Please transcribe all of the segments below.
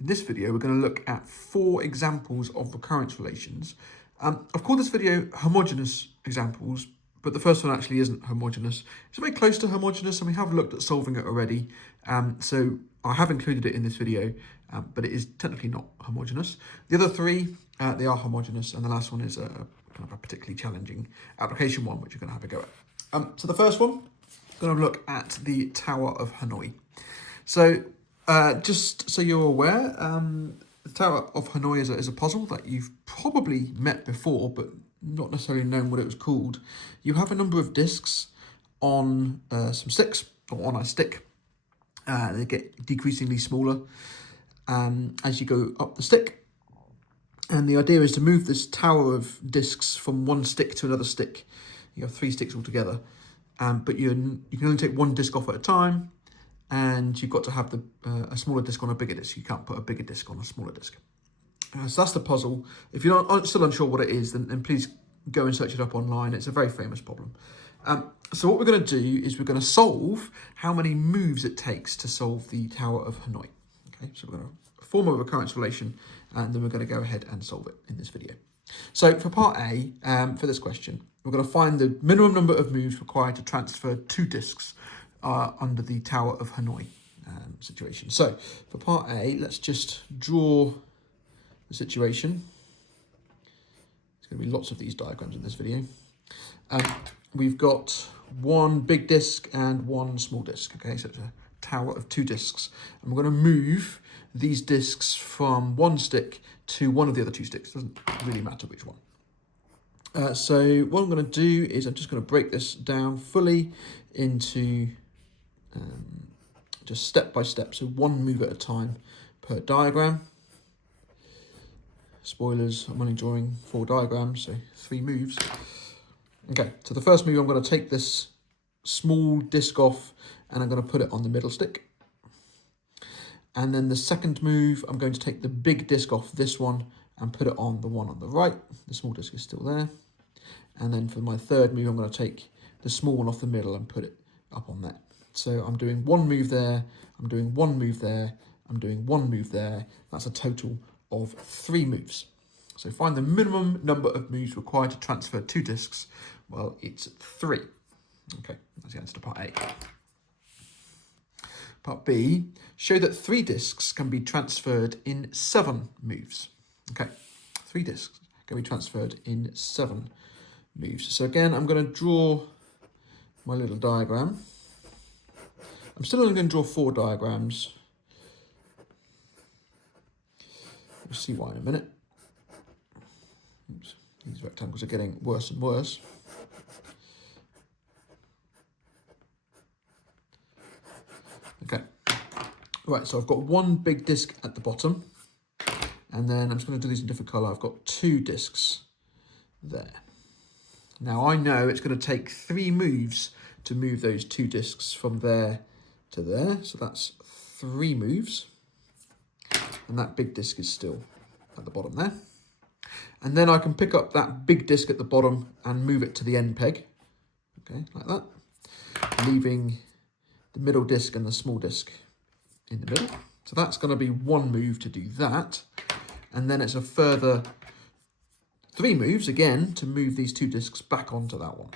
In this video, we're going to look at 4 examples of recurrence relations. I've called this video homogeneous examples, but the first one actually isn't homogeneous. It's very close to homogeneous, and we have looked at solving it already. So I have included it in this video, but it is technically not homogeneous. The other 3, they are homogeneous, and the last one is a kind of a particularly challenging application one, which you're going to have a go at. So the first one, I'm going to look at the Tower of Hanoi. So just so you're aware, the Tower of Hanoi is a puzzle that you've probably met before, but not necessarily known what it was called. You have a number of discs on some sticks, or on a stick. They get decreasingly smaller as you go up the stick. And the idea is to move this tower of discs from one stick to another stick. You have 3 sticks altogether, but you can only take one disc off at a time. And you've got to have a smaller disc on a bigger disc. You can't put a bigger disc on a smaller disc. So that's the puzzle. If you're still unsure what it is, then please go and search it up online. It's a very famous problem. So what we're going to do is we're going to solve how many moves it takes to solve the Tower of Hanoi. Okay, so we're going to form a recurrence relation, and then we're going to go ahead and solve it in this video. So for part A, for this question, we're going to find the minimum number of moves required to transfer 2 discs under the Tower of Hanoi situation. So for part A, let's just draw the situation. There's going to be lots of these diagrams in this video. We've got one big disc and one small disc. Okay, so it's a tower of 2 discs. And we're going to move these discs from one stick to one of the other 2 sticks. Doesn't really matter which one. So what I'm going to do is I'm just going to break this down fully into just step by step, so 1 move at a time per diagram. Spoilers, I'm only drawing 4 diagrams, so 3 moves. Okay, so the first move, I'm going to take this small disc off and I'm going to put it on the middle stick. And then the second move, I'm going to take the big disc off this one and put it on the one on the right. The small disc is still there. And then for my third move, I'm going to take the small one off the middle and put it up on that. So I'm doing 1 move there, I'm doing 1 move there, I'm doing 1 move there. That's a total of 3 moves. So find the minimum number of moves required to transfer 2 discs. Well, it's 3. Okay, that's the answer to part A. Part B, show that 3 discs can be transferred in 7 moves. Okay, 3 discs can be transferred in 7 moves. So again, I'm going to draw my little diagram. I'm still only going to draw 4 diagrams. We'll see why in a minute. Oops, these rectangles are getting worse and worse. Okay, right, so I've got 1 big disc at the bottom, and then I'm just going to do these in a different colour. I've got 2 discs there. Now I know it's going to take 3 moves to move those 2 discs from there to there, so that's 3 moves, and that big disc is still at the bottom there. And then I can pick up that big disc at the bottom and move it to the end peg, okay, like that, leaving the middle disc and the small disc in the middle. So that's going to be 1 move to do that, and then it's a further 3 moves again to move these 2 discs back onto that one.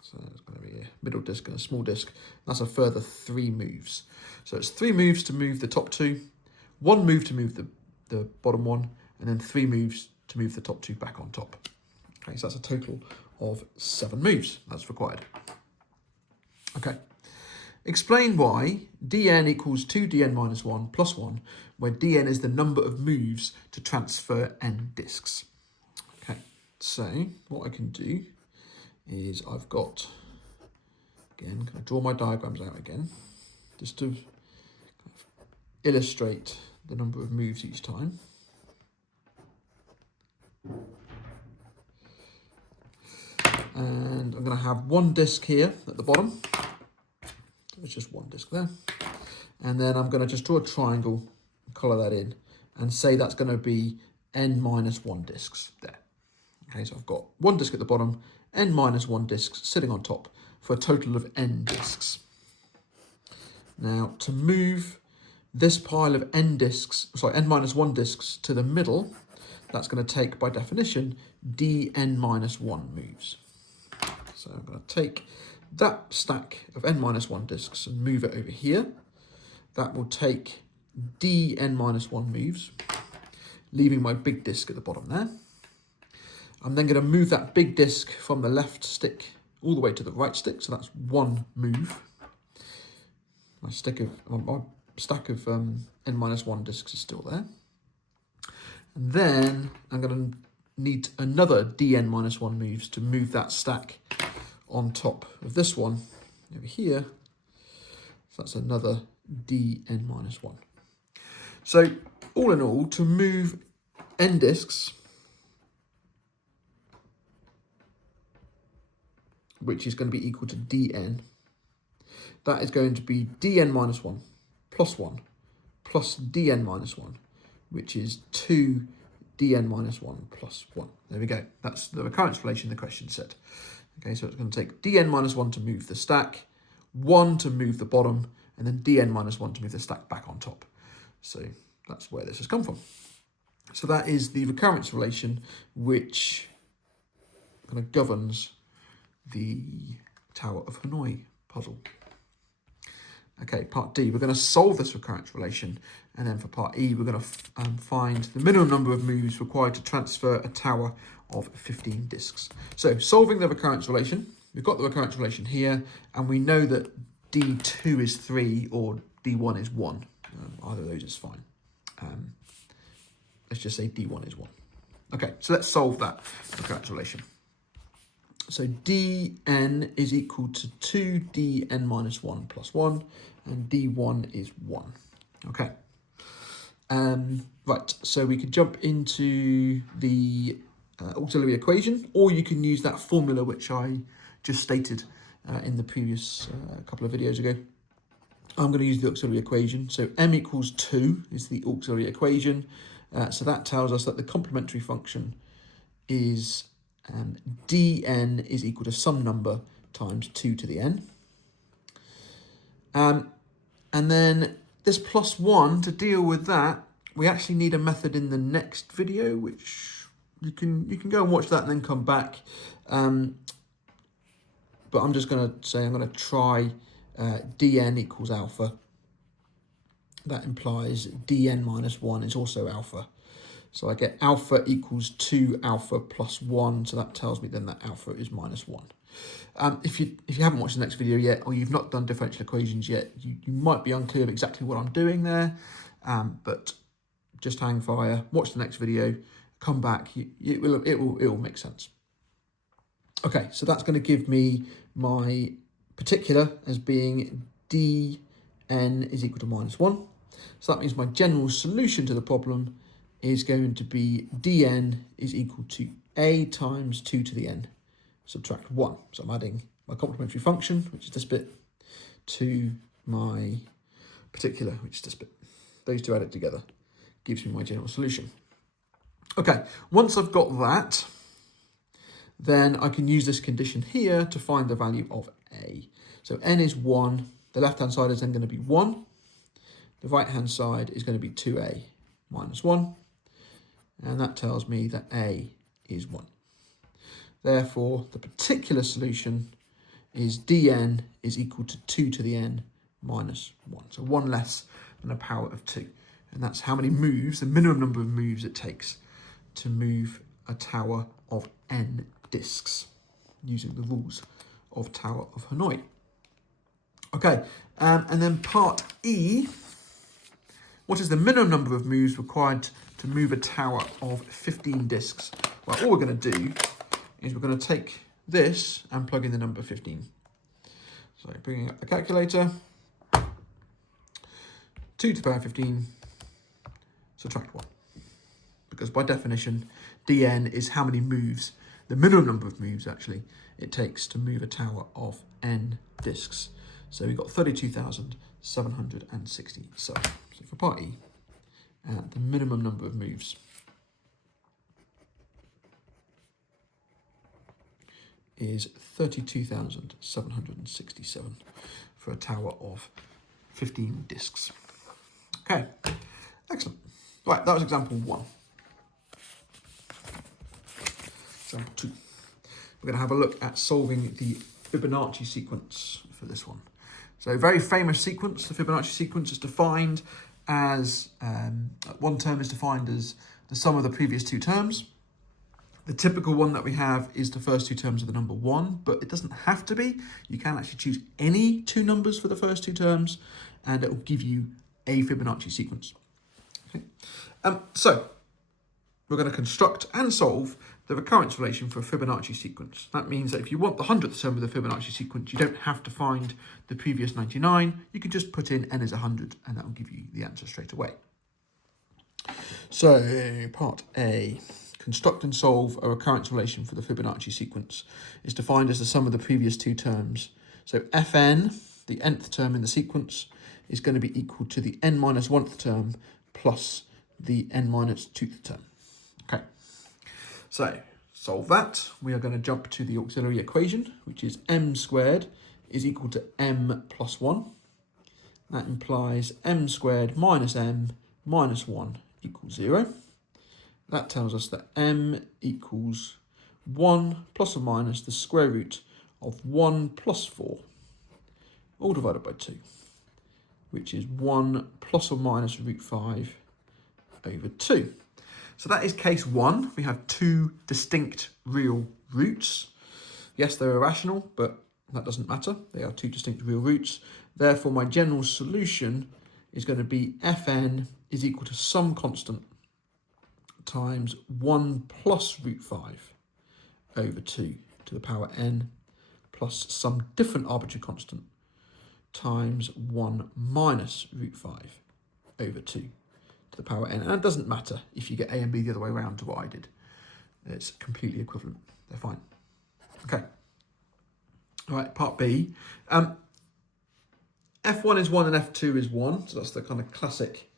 So it's going to be a middle disc and a small disc. That's a further 3 moves. So it's 3 moves to move the top 2, 1 move to move the bottom 1, and then 3 moves to move the top 2 back on top. Okay, so that's a total of 7 moves that's required. Okay, explain why dn equals 2dn minus 1 plus 1, where dn is the number of moves to transfer n discs. Okay, so what I can do is I've got, again, can I draw my diagrams out again, just to kind of illustrate the number of moves each time. And I'm going to have 1 disc here at the bottom. There's just 1 disc there. And then I'm going to just draw a triangle, colour that in, and say that's going to be n minus 1 discs there. Okay, so I've got 1 disc at the bottom, n minus 1 discs sitting on top for a total of n discs. Now, to move this pile of n minus 1 discs to the middle, that's going to take, by definition, dn minus 1 moves. So I'm going to take that stack of n minus 1 discs and move it over here. That will take dn minus 1 moves, leaving my big disc at the bottom there. I'm then going to move that big disc from the left stick all the way to the right stick, so that's 1 move. My stack of n minus 1 discs is still there. And then I'm going to need another dn minus 1 moves to move that stack on top of this one over here. So that's another dn minus 1. So all in all, to move n discs, which is going to be equal to dn, that is going to be dn minus 1 plus 1 plus dn minus 1, which is 2 dn minus 1 plus 1. There we go. That's the recurrence relation the question said. Okay, so it's going to take dn minus 1 to move the stack, 1 to move the bottom, and then dn minus 1 to move the stack back on top. So that's where this has come from. So that is the recurrence relation which kind of governs the Tower of Hanoi puzzle. Okay, part D, we're going to solve this recurrence relation, and then for part E, we're going to find the minimum number of moves required to transfer a tower of 15 discs. So solving the recurrence relation, we've got the recurrence relation here, and we know that D2 is 3 or D1 is 1. Either of those is fine. Let's just say D1 is 1. Okay, so let's solve that recurrence relation. So dn is equal to 2dn minus 1 plus 1, and d1 is 1. Okay. Right, so we could jump into the auxiliary equation, or you can use that formula which I just stated in the previous couple of videos ago. I'm going to use the auxiliary equation. So m equals 2 is the auxiliary equation. So that tells us that the complementary function is dn is equal to some number times 2 to the n. And then this plus 1, to deal with that, we actually need a method in the next video, which you can go and watch that and then come back. But I'm just going to say I'm going to try dn equals alpha. That implies dn minus 1 is also alpha. So I get alpha equals 2 alpha plus 1. So that tells me then that alpha is minus 1. If you haven't watched the next video yet, or you've not done differential equations yet, you might be unclear of exactly what I'm doing there. But just hang fire, watch the next video, come back. It will make sense. Okay, so that's going to give me my particular as being dn is equal to minus 1. So that means my general solution to the problem is going to be dn is equal to a times 2 to the n, subtract 1. So I'm adding my complementary function, which is this bit, to my particular, which is this bit. Those two added together gives me my general solution. Okay, once I've got that, then I can use this condition here to find the value of a. So n is 1, the left-hand side is then going to be 1, the right-hand side is going to be 2a minus 1, and that tells me that a is 1. Therefore, the particular solution is dn is equal to 2 to the n minus 1. So 1 less than a power of 2. And that's how many moves, the minimum number of moves it takes to move a tower of n discs using the rules of Tower of Hanoi. Okay, and then part E, what is the minimum number of moves required to move a tower of 15 discs? Well, all we're going to do is we're going to take this and plug in the number 15. So bringing up the calculator, 2 to the power 15, subtract 1. Because by definition, dn is how many moves, the minimum number of moves actually, it takes to move a tower of n discs. So we've got 32,767. So for part E, the minimum number of moves is 32,767 for a tower of 15 discs. Okay, excellent. Right, that was example 1. Example 2. We're going to have a look at solving the Fibonacci sequence for this one. So very famous sequence. The Fibonacci sequence is defined as, one term is defined as the sum of the previous 2 terms. The typical one that we have is the first 2 terms of the number 1, but it doesn't have to be. You can actually choose any 2 numbers for the first 2 terms, and it will give you a Fibonacci sequence. Okay. So we're going to construct and solve the recurrence relation for a Fibonacci sequence. That means that if you want the 100th term of the Fibonacci sequence, you don't have to find the previous 99. You can just put in n is 100, and that will give you the answer straight away. So part A. Construct and solve a recurrence relation for the Fibonacci sequence is defined as the sum of the previous 2 terms. So Fn, the nth term in the sequence, is going to be equal to the n minus 1th term plus the n minus 2th term. Okay, so solve that. We are going to jump to the auxiliary equation, which is m squared is equal to m plus 1. That implies m squared minus m minus 1 equals 0. That tells us that m equals 1 plus or minus the square root of 1 plus 4, all divided by 2, which is 1 plus or minus root 5 over 2. So that is case 1. We have 2 distinct real roots. Yes, they're irrational, but that doesn't matter. They are 2 distinct real roots. Therefore, my general solution is going to be Fn is equal to some constant times 1 plus root 5 over 2 to the power n plus some different arbitrary constant times 1 minus root 5 over 2 to the power n. And it doesn't matter if you get a and b the other way around to what I did. It's completely equivalent. They're fine. Okay. All right, part B. F1 is 1 and F2 is 1. So that's the kind of classic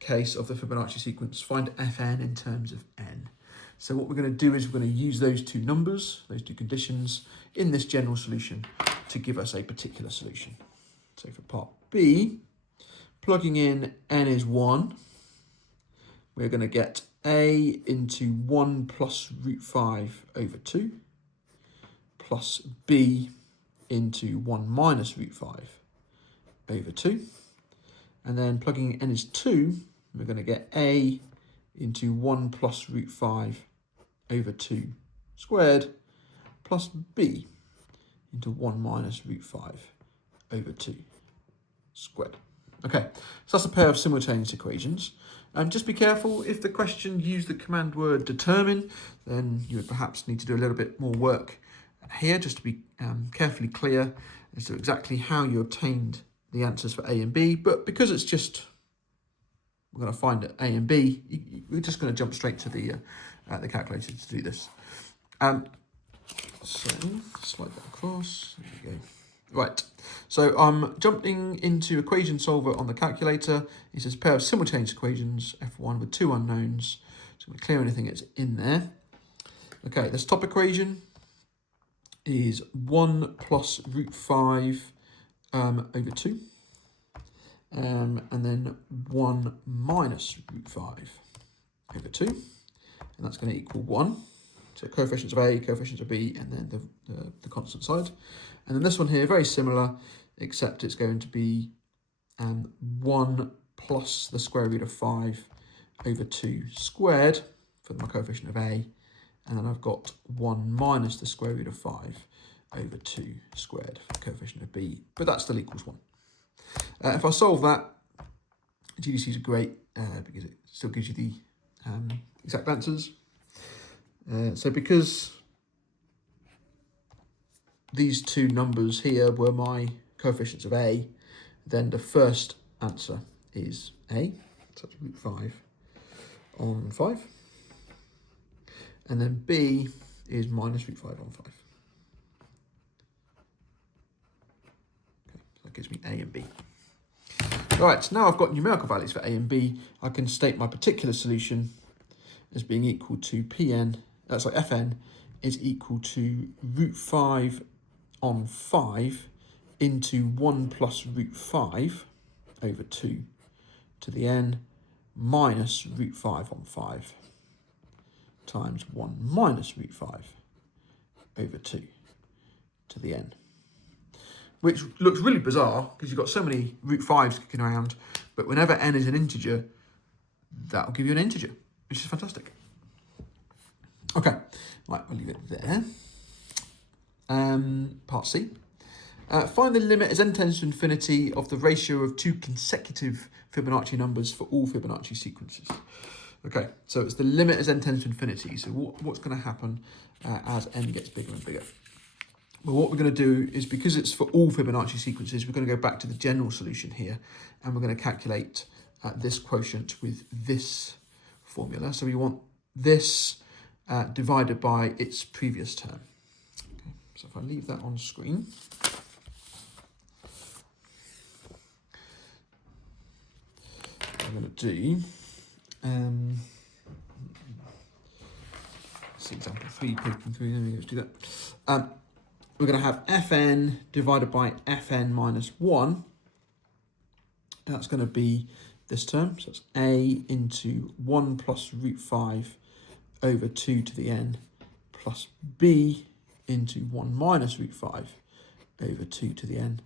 case of the Fibonacci sequence. Find Fn in terms of n. So what we're going to do is we're going to use those 2 numbers, those 2 conditions, in this general solution to give us a particular solution. So for part B, plugging in n is 1, we're going to get a into 1 plus root 5 over 2 plus b into 1 minus root 5 over 2. And then plugging in n is 2, we're going to get a into 1 plus root 5 over 2 squared plus b into 1 minus root 5 over 2 squared. Okay, so that's a pair of simultaneous equations. Just be careful, if the question used the command word determine, then you would perhaps need to do a little bit more work here just to be carefully clear as to exactly how you obtained the answers for A and B. But because it's just, we're going to find A and B, we're just going to jump straight to the calculator to do this. So slide that across, there we go. Right, so I'm jumping into equation solver on the calculator. It says pair of simultaneous equations, F1 with 2 unknowns. So I'm going to clear anything that's in there. Okay, this top equation is 1 plus root 5 over 2. And then 1 minus root 5 over 2. And that's going to equal 1. So coefficients of A, coefficients of B, and then the constant side. And then this one here, very similar, except it's going to be 1 plus the square root of 5 over 2 squared for my coefficient of A. And then I've got 1 minus the square root of 5 over 2 squared for the coefficient of B. But that still equals 1. If I solve that, GDCs are great because it still gives you the exact answers. So because these 2 numbers here were my coefficients of A, then the first answer is A, so that's root 5 on 5. And then B is minus root 5 on 5. Okay, so that gives me A and B. All right, so now I've got numerical values for A and B. I can state my particular solution as being equal to Fn is equal to root 5 on 5 into 1 plus root 5 over 2 to the n minus root 5 on 5 times 1 minus root 5 over 2 to the n. Which looks really bizarre because you've got so many root 5s kicking around, but whenever n is an integer, that will give you an integer, which is fantastic. Okay, right, I'll leave it there. Part C. Find the limit as n tends to infinity of the ratio of two consecutive Fibonacci numbers for all Fibonacci sequences. Okay, so it's the limit as n tends to infinity. So what's going to happen as n gets bigger and bigger? Well, what we're going to do is, because it's for all Fibonacci sequences, we're going to go back to the general solution here, and we're going to calculate this quotient with this formula. So we want this divided by its previous term. Okay, so if I leave that on screen, I'm going to do, see example 3, poking through, let me just do that. We're going to have fn divided by fn minus 1. That's going to be this term. So it's a into 1 plus root 5 over 2 to the n plus b into 1 minus root 5 over 2 to the n.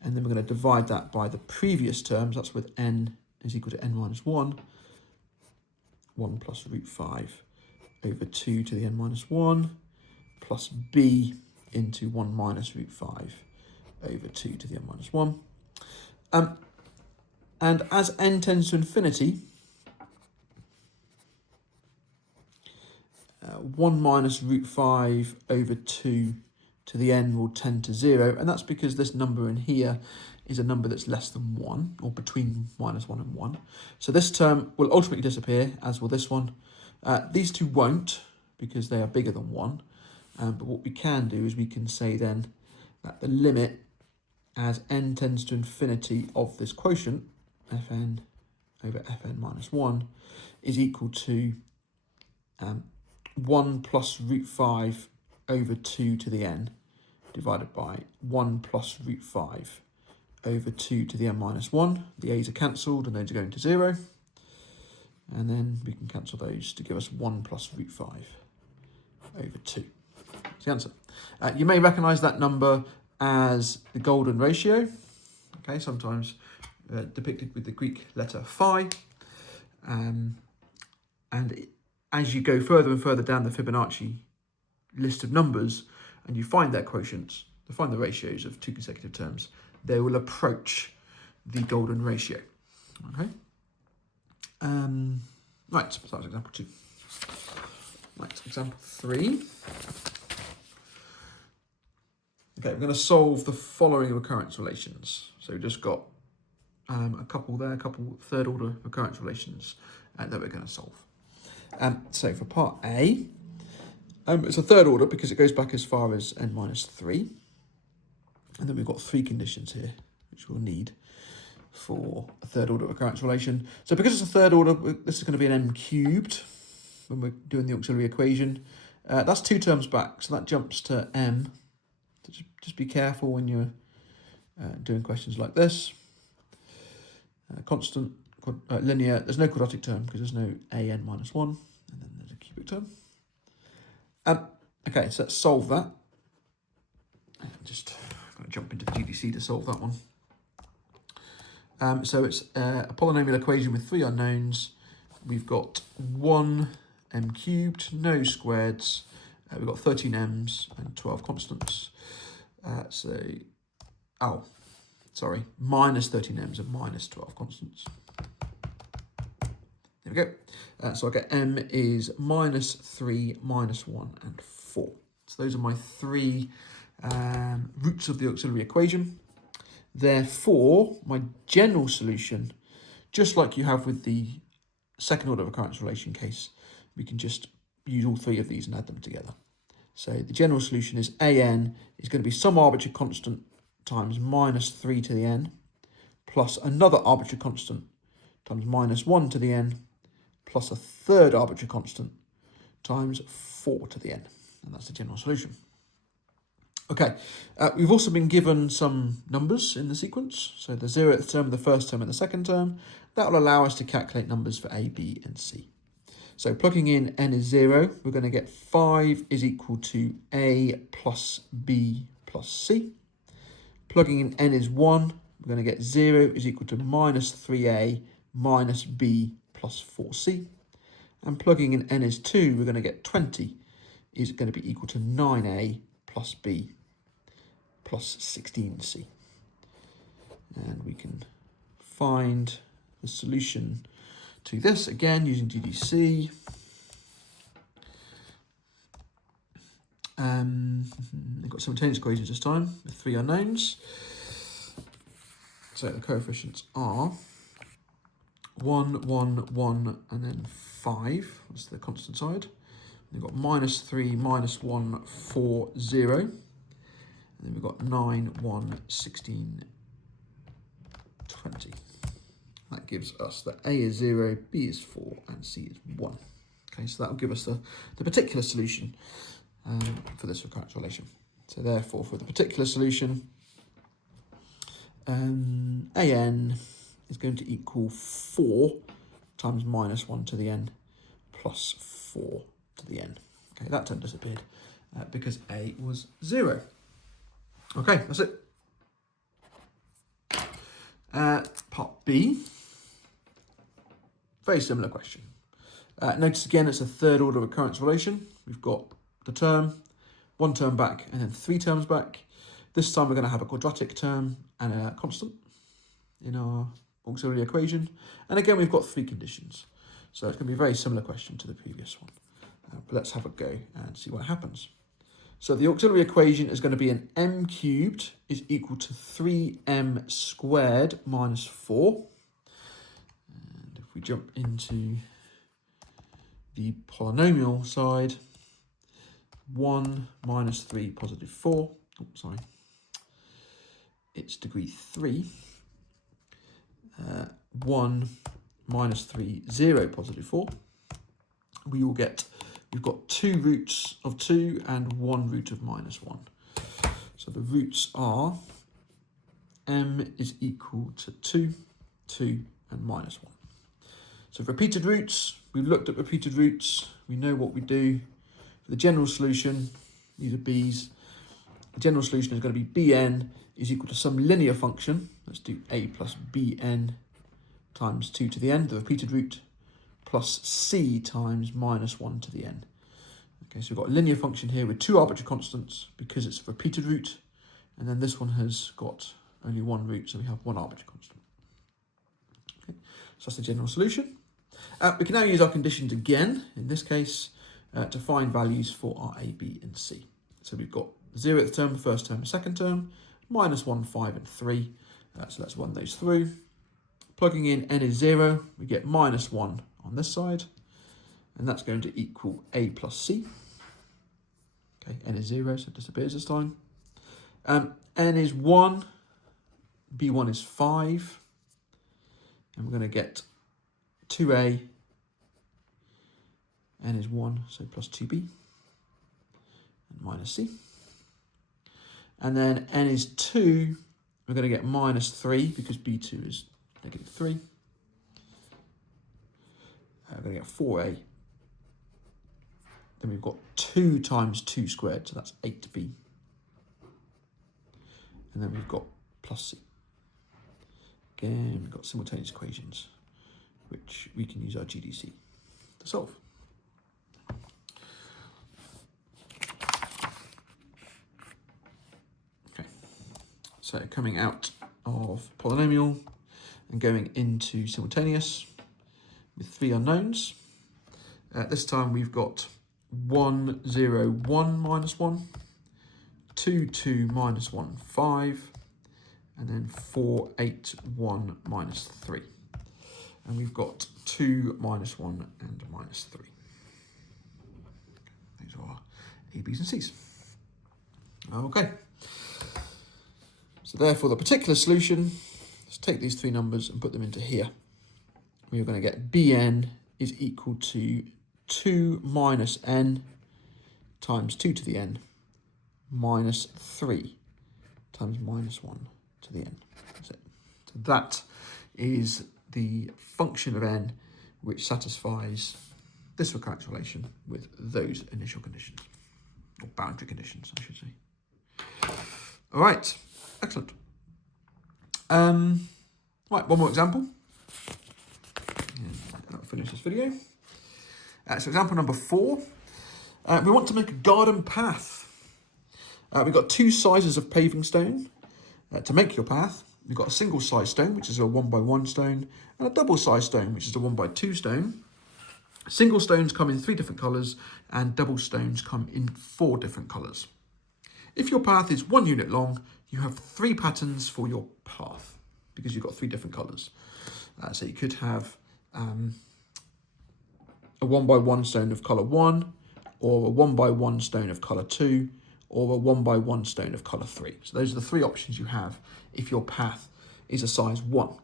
And then we're going to divide that by the previous terms. That's with n is equal to n minus 1. 1 plus root 5 over 2 to the n minus 1 plus b into 1 minus root 5 over 2 to the n minus 1. And as n tends to infinity, 1 minus root 5 over 2 to the n will tend to 0, and that's because this number in here is a number that's less than 1, or between minus 1 and 1. So this term will ultimately disappear, as will this one. These two won't, because they are bigger than 1. But what we can do is we can say then that the limit as n tends to infinity of this quotient, fn over fn minus 1, is equal to 1 plus root 5 over 2 to the n divided by 1 plus root 5 over 2 to the n minus 1. The a's are cancelled and those are going to 0. And then we can cancel those to give us 1 plus root 5 over 2. That's the answer. You may recognise that number as the golden ratio, okay, sometimes depicted with the Greek letter phi. And as you go further and further down the Fibonacci list of numbers and you find their quotients, to find the ratios of two consecutive terms, they will approach the golden ratio. Okay. Right, so that was example 2. Right, example 3. Okay, we're going to solve the following recurrence relations. So we've just got a couple there, a couple third order recurrence relations that we're going to solve. So for part A, it's a third order because it goes back as far as n minus 3. And then we've got 3 conditions here, which we'll need for a third order recurrence relation. So because it's a third order, this is going to be an m cubed when we're doing the auxiliary equation. That's 2 terms back, so that jumps to m. So just be careful when you're doing questions like this. Constant, linear, there's no quadratic term because there's no an minus 1, and then there's a cubic term. Okay, so let's solve that. Just going to jump into the GDC to solve that one. So it's a polynomial equation with 3 unknowns. We've got 1 m cubed, no squareds. We've got 13 m's and 12 constants. Minus 13 m's and minus 12 constants. There we go. So I get m is minus 3, minus 1, and 4. So those are my 3 roots of the auxiliary equation. Therefore, my general solution, just like you have with the second order recurrence relation case, we can just use all 3 of these and add them together. So the general solution is an is going to be some arbitrary constant times minus 3 to the n plus another arbitrary constant times minus 1 to the n plus a third arbitrary constant times 4 to the n. And that's the general solution. Okay, we've also been given some numbers in the sequence. So the 0th term, the first term and the second term. That will allow us to calculate numbers for A, B and C. So plugging in n is 0, we're going to get 5 is equal to A plus B plus C. Plugging in n is 1, we're going to get 0 is equal to minus 3A minus B plus 4C. And plugging in n is 2, we're going to get 20 is going to be equal to 9A plus B plus 16C. And we can find the solution to this again using GDC. We've got simultaneous equations this time with 3 unknowns. So the coefficients are 1, 1, 1, and then 5. That's the constant side. We've got minus 3, minus 1, 4, 0. And then we've got 9, 1, 16, 20. That gives us that A is 0, B is 4, and C is 1. Okay, so that will give us the particular solution for this recurrence relation. So therefore, for the particular solution, AN is going to equal 4 times minus 1 to the n plus 4 to the n. Okay, that term disappeared because A was 0. Okay, that's it. Part B. Very similar question. Notice again, it's a third order recurrence relation. We've got the term, 1 term back, and then 3 terms back. This time we're going to have a quadratic term and a constant in our auxiliary equation. And again, we've got 3 conditions. So it's going to be a very similar question to the previous one. But let's have a go and see what happens. So the auxiliary equation is going to be an m cubed is equal to 3m squared minus 4. And if we jump into the polynomial side, 1 minus 3 positive 4. Oh, sorry. It's degree 3. 1 minus 3, 0 positive 4. We will get, we've got 2 roots of 2 and 1 root of minus 1. So the roots are m is equal to 2, 2 and minus 1. So repeated roots, we've looked at repeated roots. We know what we do. For the general solution, these are b's. The general solution is going to be bn is equal to some linear function. Let's do a plus bn times 2 to the n, the repeated root, plus c times minus 1 to the n. Okay, so we've got a linear function here with 2 arbitrary constants because it's a repeated root, and then this one has got only 1 root, so we have 1 arbitrary constant. Okay, so that's the general solution. We can now use our conditions again, in this case, to find values for our a, b, and c. So we've got 0th term, first term, second term, minus 1, 5, and 3. So let's run those through. Plugging in n is 0, we get minus 1 on this side, and that's going to equal a plus c. Okay, n is 0, so it disappears this time. N is 1, b1 is 5, and we're going to get 2a, n is 1, so plus 2b, and minus c. And then n is 2, we're going to get minus 3 because b2 is negative 3. We're going to get 4a. Then we've got 2 times 2 squared, so that's 8b. And then we've got plus c. Again, we've got simultaneous equations, which we can use our GDC to solve. Okay, so coming out of polynomial and going into simultaneous with 3 unknowns. This time we've got 1, 0, 1 minus 1, 2, 2 minus 1, 5, and then 4, 8, 1 minus 3. And we've got 2 minus 1 and minus 3. These are A, B's and C's. Okay. So therefore the particular solution, let's take these 3 numbers and put them into here. We're going to get Bn is equal to 2 minus n times 2 to the n minus 3 times minus 1 to the n. That's it. So that is the function of n which satisfies this recurrence relation with those initial conditions, or boundary conditions, I should say. All right, excellent. Right, one more example. And that'll finish this video. So example number 4. We want to make a garden path. We've got 2 sizes of paving stone. To make your path, we've got a single size stone, which is a 1x1 stone, and a double size stone, which is a 1x2 stone. Single stones come in 3 different colours, and double stones come in 4 different colours. If your path is 1 unit long, you have 3 patterns for your path, because you've got 3 different colours. So you could have a 1x1 stone of colour 1, or a 1x1 stone of colour 2, or a 1x1 stone of colour 3. So those are the 3 options you have if your path is a size 1.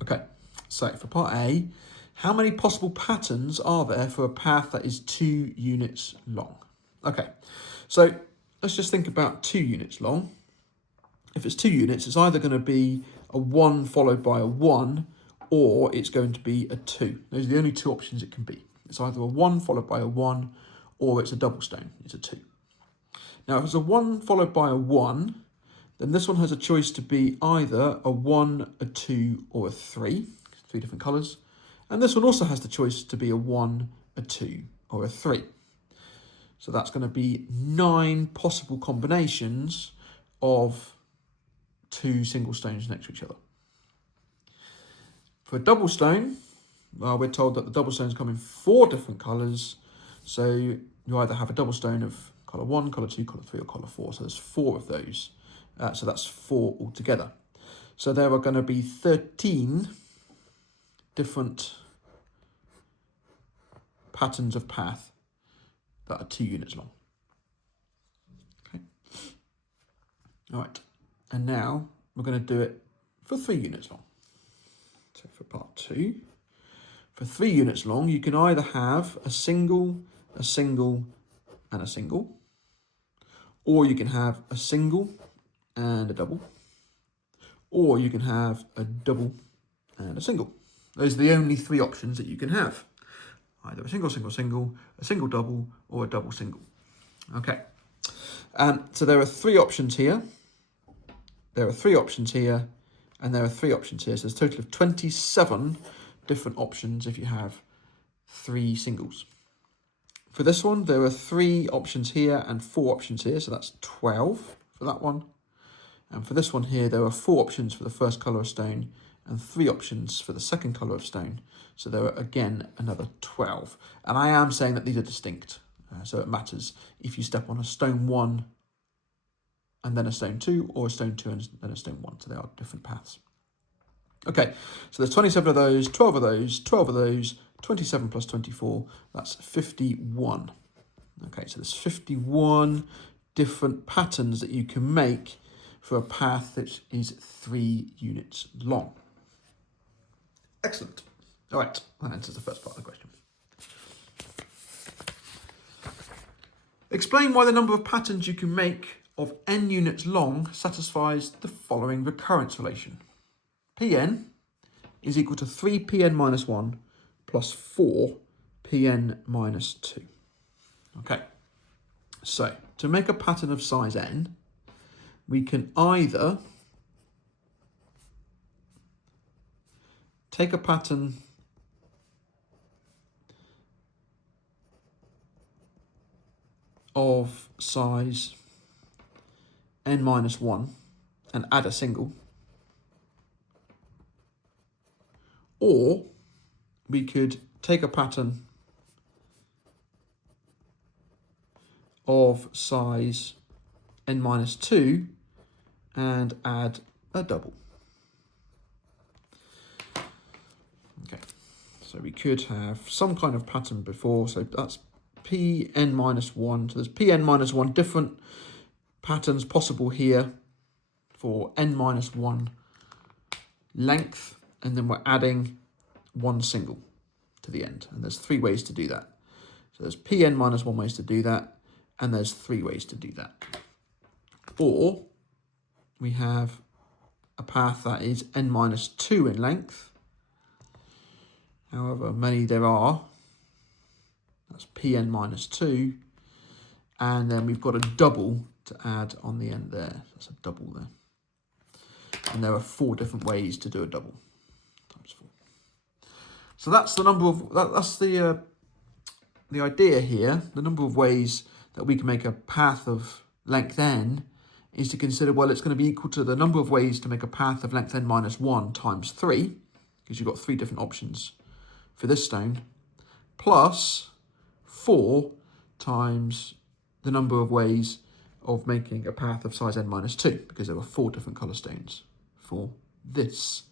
Okay, so for part A, how many possible patterns are there for a path that is 2 units long? Okay, so let's just think about 2 units long. If it's 2 units, it's either going to be a 1 followed by a 1, or it's going to be a 2. Those are the only 2 options it can be. It's either a 1 followed by a 1, or it's a double stone, it's a 2. Now, if it's a 1 followed by a 1, then this one has a choice to be either a 1, a 2, or a 3, 3 different colours. And this one also has the choice to be a 1, a 2, or a 3. So that's going to be 9 possible combinations of 2 single stones next to each other. For a double stone, well, we're told that the double stones come in 4 different colours. So you either have a double stone of colour 1, colour 2, colour 3, or colour 4. So there's 4 of those. So that's 4 altogether. So there are going to be 13 different patterns of path that are 2 units long. Okay. All right. And now we're going to do it for 3 units long. So for part 2, for 3 units long, you can either have a single, a single, and a single, or you can have a single and a double, or you can have a double and a single. Those are the only 3 options that you can have. Either a single, single, single, a single double, or a double single. Okay. So there are 3 options here. There are 3 options here, and there are 3 options here. So there's a total of 27 different options if you have 3 singles. For this one, there are 3 options here and 4 options here. So that's 12 for that one. And for this one here, there are 4 options for the first colour of stone and 3 options for the second colour of stone. So there are, again, another 12. And I am saying that these are distinct. So it matters if you step on a stone 1 and then a stone 2, or a stone 2 and then a stone 1. So they are different paths. Okay, so there's 27 of those, 12 of those, 12 of those, 27 plus 24, that's 51. Okay, so there's 51 different patterns that you can make for a path that is 3 units long. Excellent. All right, that answers the first part of the question. Explain why the number of patterns you can make of n units long satisfies the following recurrence relation. Pn is equal to 3Pn minus 1 plus 4Pn minus 2. Okay, so to make a pattern of size n, we can either take a pattern of size n minus 1 and add a single, or we could take a pattern of size n minus 2 and add a double. Okay, so we could have some kind of pattern before, so that's Pn minus 1. So there's Pn minus 1 different patterns possible here for n minus 1 length, and then we're adding 1 single to the end. And there's 3 ways to do that. So there's Pn minus 1 ways to do that. and there's 3 ways to do that. Or we have a path that is n minus 2 in length, however many there are, that's Pn minus 2, and then we've got a double to add on the end there. That's a double there. And there are 4 different ways to do a double, times 4. So that's the number of, that's the idea here. The number of ways that we can make a path of length n is to consider, well, it's going to be equal to the number of ways to make a path of length n minus 1 times 3, because you've got 3 different options for this stone, plus 4 times the number of ways of making a path of size n minus 2, because there were 4 different colour stones for this.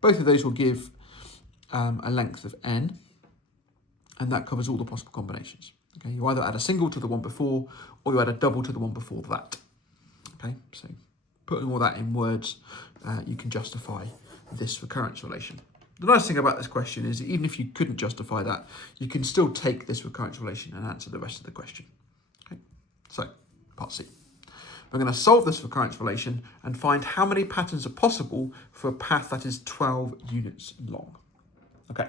Both of those will give a length of n, and that covers all the possible combinations. Okay, you either add a single to the one before, or you add a double to the one before that. Okay, so putting all that in words, you can justify this recurrence relation. The nice thing about this question is that even if you couldn't justify that, you can still take this recurrence relation and answer the rest of the question. Okay, so part C. We're going to solve this recurrence relation and find how many patterns are possible for a path that is 12 units long. Okay,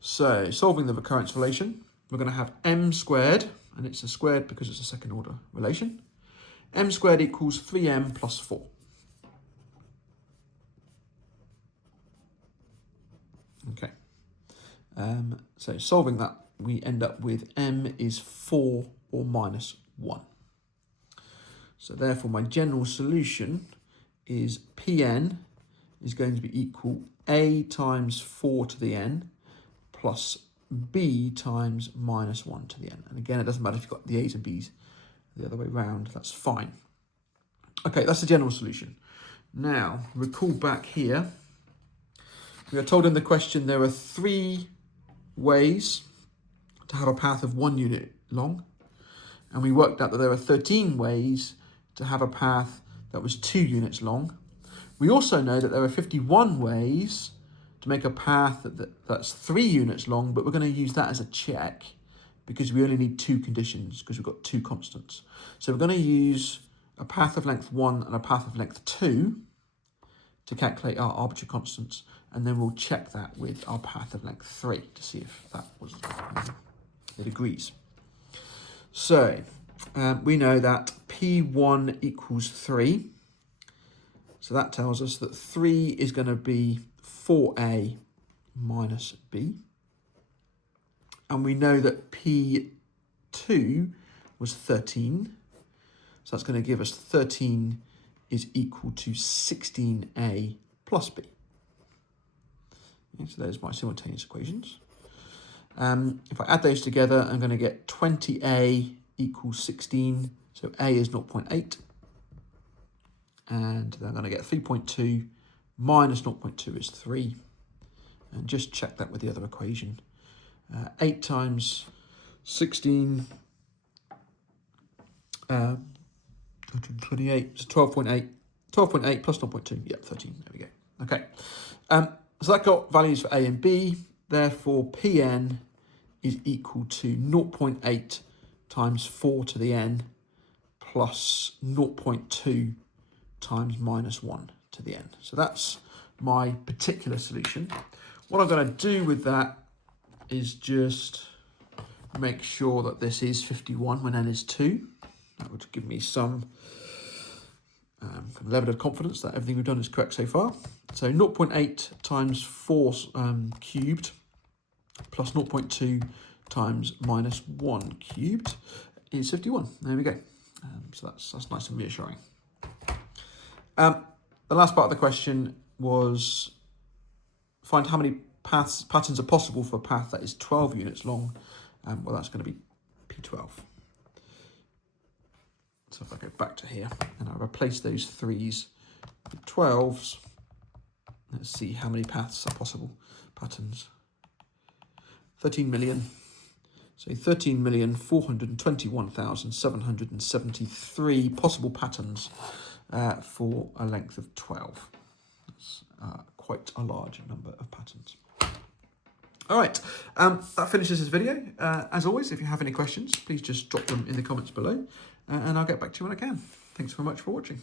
so solving the recurrence relation, we're going to have m squared, and it's a squared because it's a second order relation. M squared equals 3m plus 4. Okay, so solving that, we end up with m is 4 or minus 1. So therefore my general solution is Pn is going to be equal a times 4 to the n plus b times minus 1 to the n. And again, it doesn't matter if you've got the a's and b's the other way round, that's fine. Okay, that's the general solution. Now, recall back here. We are told in the question there are 3 ways to have a path of 1 unit long, and we worked out that there are 13 ways to have a path that was 2 units long. We also know that there are 51 ways to make a path that's 3 units long, but we're going to use that as a check because we only need 2 conditions because we've got 2 constants. So we're going to use a path of length 1 and a path of length 2 to calculate our arbitrary constants, and then we'll check that with our path of length 3 to see if that was it agrees. So we know that P1 equals 3. So that tells us that 3 is going to be 4a minus b. And we know that P2 was 13. So that's going to give us 13 is equal to 16a plus b. Okay, so there's my simultaneous equations. If I add those together, I'm going to get 20a equals 16. So a is 0.8. And then I'm going to get 3.2 minus 0.2 is 3. And just check that with the other equation. 8 times 16, 128, so 12.8. 12.8 plus 0.2, yeah, 13, there we go. Okay, so that got values for A and B, therefore Pn is equal to 0.8 times 4 to the n plus 0.2 times minus 1 to the n. So that's my particular solution. What I'm going to do with that is just make sure that this is 51 when n is 2. That would give me some level of confidence that everything we've done is correct so far. So 0.8 times 4 cubed plus 0.2 times minus 1 cubed is 51. There we go. So that's nice and reassuring. The last part of the question was find how many patterns are possible for a path that is 12 units long. Well, that's going to be P12. So if I go back to here and I replace those 3s with 12s, let's see how many paths are possible, patterns. 13 million. So 13,421,773 possible patterns for a length of 12. That's quite a large number of patterns. All right, that finishes this video. As always, if you have any questions, please just drop them in the comments below, and I'll get back to you when I can. Thanks very much for watching.